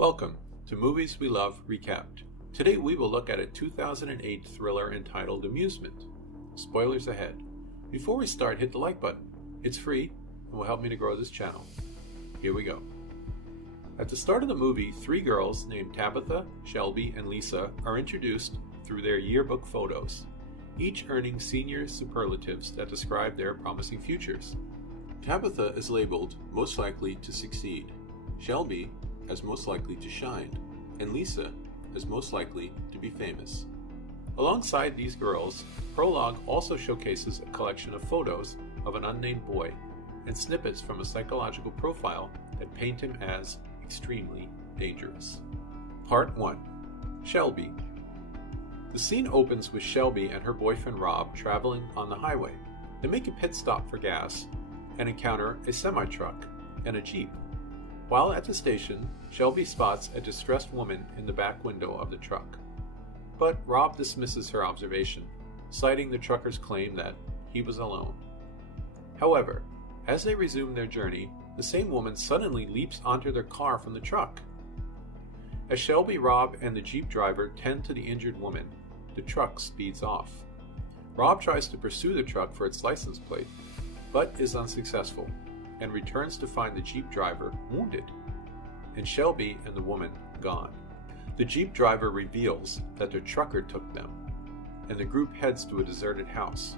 Welcome to Movies We Love Recapped. Today we will look at a 2008 thriller entitled Amusement. Spoilers ahead. Before we start, hit the like button. It's free and will help me to grow this channel. Here we go. At the start of the movie, three girls named Tabitha, Shelby, and Lisa are introduced through their yearbook photos, each earning senior superlatives that describe their promising futures. Tabitha is labeled most likely to succeed, Shelby as most likely to shine, and Lisa as most likely to be famous. Alongside these girls, Prologue also showcases a collection of photos of an unnamed boy and snippets from a psychological profile that paint him as extremely dangerous. Part 1. Shelby. The scene opens with Shelby and her boyfriend Rob traveling on the highway. They make a pit stop for gas and encounter a semi-truck and a Jeep. While at the station, Shelby spots a distressed woman in the back window of the truck. But Rob dismisses her observation, citing the trucker's claim that he was alone. However, as they resume their journey, the same woman suddenly leaps onto their car from the truck. As Shelby, Rob, and the Jeep driver tend to the injured woman, the truck speeds off. Rob tries to pursue the truck for its license plate, but is unsuccessful, and returns to find the Jeep driver wounded, and Shelby and the woman gone. The Jeep driver reveals that the trucker took them, and the group heads to a deserted house.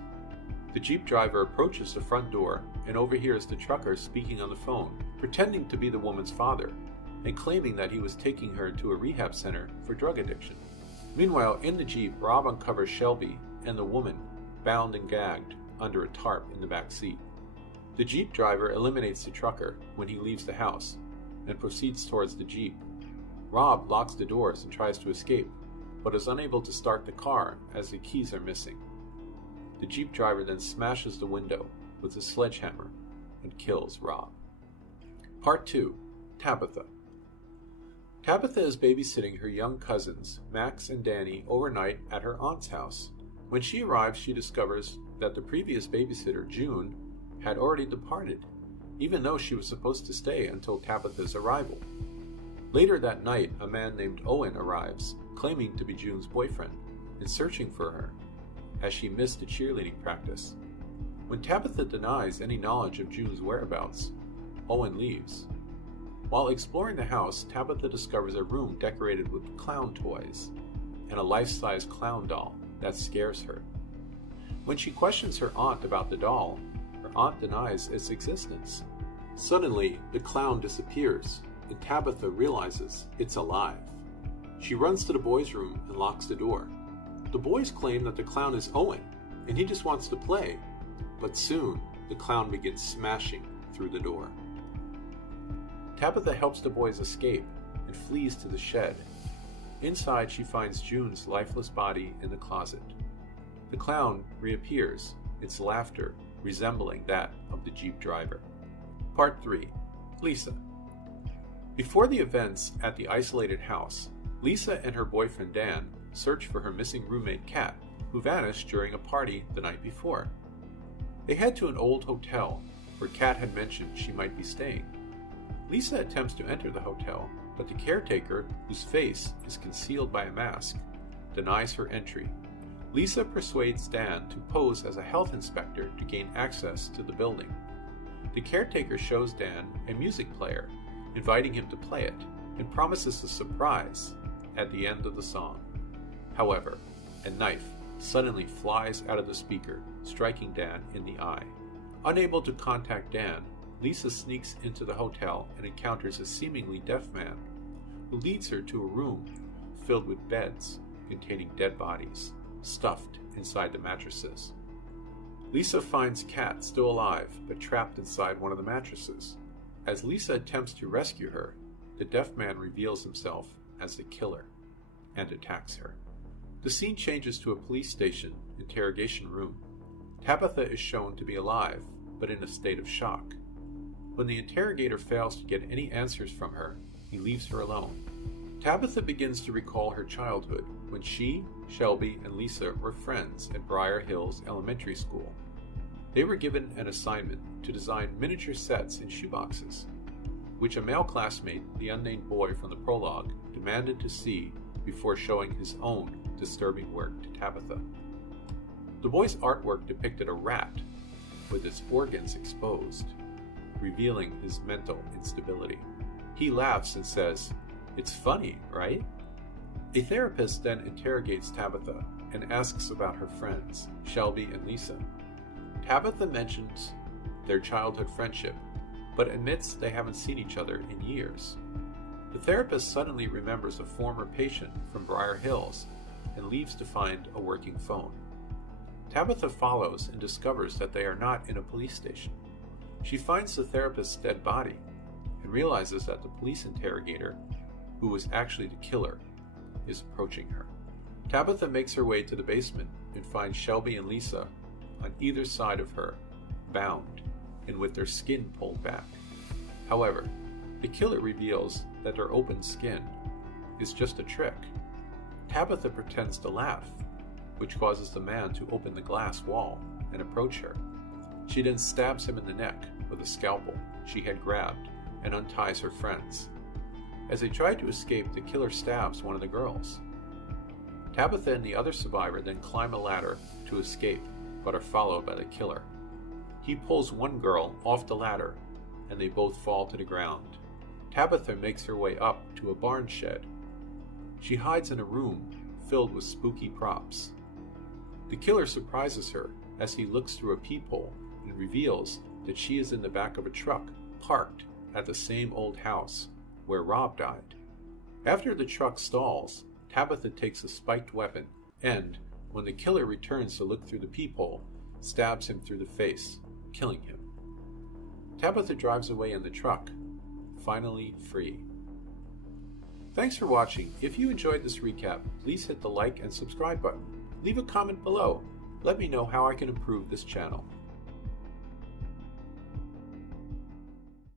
The Jeep driver approaches the front door and overhears the trucker speaking on the phone, pretending to be the woman's father, and claiming that he was taking her to a rehab center for drug addiction. Meanwhile, in the Jeep, Rob uncovers Shelby and the woman bound and gagged under a tarp in the back seat. The Jeep driver eliminates the trucker when he leaves the house and proceeds towards the Jeep. Rob locks the doors and tries to escape, but is unable to start the car as the keys are missing. The Jeep driver then smashes the window with a sledgehammer and kills Rob. Part 2. Tabitha. Tabitha is babysitting her young cousins, Max and Danny, overnight at her aunt's house. When she arrives, she discovers that the previous babysitter, June, had already departed, even though she was supposed to stay until Tabitha's arrival. Later that night, a man named Owen arrives, claiming to be June's boyfriend, and searching for her, as she missed a cheerleading practice. When Tabitha denies any knowledge of June's whereabouts, Owen leaves. While exploring the house, Tabitha discovers a room decorated with clown toys, and a life-size clown doll that scares her. When she questions her aunt about the doll, her aunt denies its existence. Suddenly, the clown disappears, and Tabitha realizes it's alive. She runs to the boys' room and locks the door. The boys claim that the clown is Owen, and he just wants to play, but soon the clown begins smashing through the door. Tabitha helps the boys escape and flees to the shed. Inside, she finds June's lifeless body in the closet. The clown reappears, its laughter resembling that of the Jeep driver. Part 3. Lisa. Before the events at the isolated house, Lisa and her boyfriend Dan search for her missing roommate Kat, who vanished during a party the night before. They head to an old hotel where Kat had mentioned she might be staying. Lisa attempts to enter the hotel, but the caretaker, whose face is concealed by a mask, denies her entry. Lisa persuades Dan to pose as a health inspector to gain access to the building. The caretaker shows Dan a music player, inviting him to play it, and promises a surprise at the end of the song. However, a knife suddenly flies out of the speaker, striking Dan in the eye. Unable to contact Dan, Lisa sneaks into the hotel and encounters a seemingly deaf man, who leads her to a room filled with beds containing dead bodies, stuffed inside the mattresses. Lisa finds Kat still alive, but trapped inside one of the mattresses. As Lisa attempts to rescue her, the deaf man reveals himself as the killer and attacks her. The scene changes to a police station interrogation room. Tabitha is shown to be alive, but in a state of shock. When the interrogator fails to get any answers from her, he leaves her alone. Tabitha begins to recall her childhood, when she, Shelby, and Lisa were friends at Briar Hills Elementary School. They were given an assignment to design miniature sets in shoeboxes. which a male classmate, the unnamed boy from the prologue, demanded to see before showing his own disturbing work to Tabitha. The boy's artwork depicted a rat with its organs exposed, revealing his mental instability. He laughs and says, "It's funny, right?" A therapist then interrogates Tabitha and asks about her friends, Shelby and Lisa. Tabitha mentions their childhood friendship, but admits they haven't seen each other in years. The therapist suddenly remembers a former patient from Briar Hills and leaves to find a working phone. Tabitha follows and discovers that they are not in a police station. She finds the therapist's dead body and realizes that the police interrogator, who was actually the killer, is approaching her. Tabitha makes her way to the basement and finds Shelby and Lisa on either side of her, bound and with their skin pulled back. However, the killer reveals that their open skin is just a trick. Tabitha pretends to laugh, which causes the man to open the glass wall and approach her. She then stabs him in the neck with a scalpel she had grabbed and unties her friends. As they try to escape, the killer stabs one of the girls. Tabitha and the other survivor then climb a ladder to escape, but are followed by the killer. He pulls one girl off the ladder, and they both fall to the ground. Tabitha makes her way up to a barn shed. She hides in a room filled with spooky props. The killer surprises her as he looks through a peephole and reveals that she is in the back of a truck parked at the same old house where Rob died. After the truck stalls, Tabitha takes a spiked weapon and, when the killer returns to look through the peephole, stabs him through the face, killing him. Tabitha drives away in the truck, finally free. Thanks for watching. If you enjoyed this recap, please hit the like and subscribe button. Leave a comment below. Let me know how I can improve this channel.